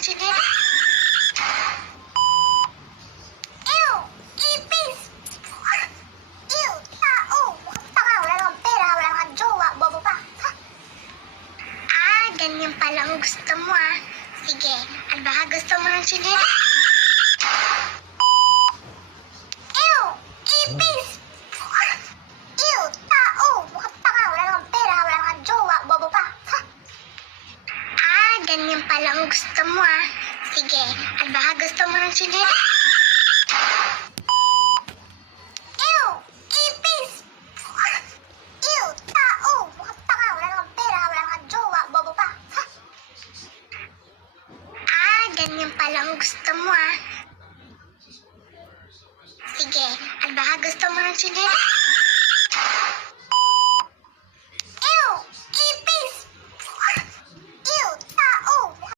ng chinelas. Ew! Ipis! Ew! Tao! Mukhang tanga. Wala namang pera. Wala namang jowa. Bobo pa. Ha? Ah, ganyan pala ang gusto mo ah. Sige, at baka gusto mo ng chinelas? Ew! Ipis! Ew! Tao! Mukhang tanga. Wala namang pera. Wala namang jowa. Bobo pa. Ha? Ah, ganyan pala ang gusto mo ah. Sige, at baka gusto mo ng chinelas? Ew! Ipis! Ew! Tao! Mukhang tanga. Wala namang pera. Wala namang jowa. Bobo pa. Ha? Ah, ganyan pala ang gusto mo ah. Sige, at baka gusto mo ng chinelas?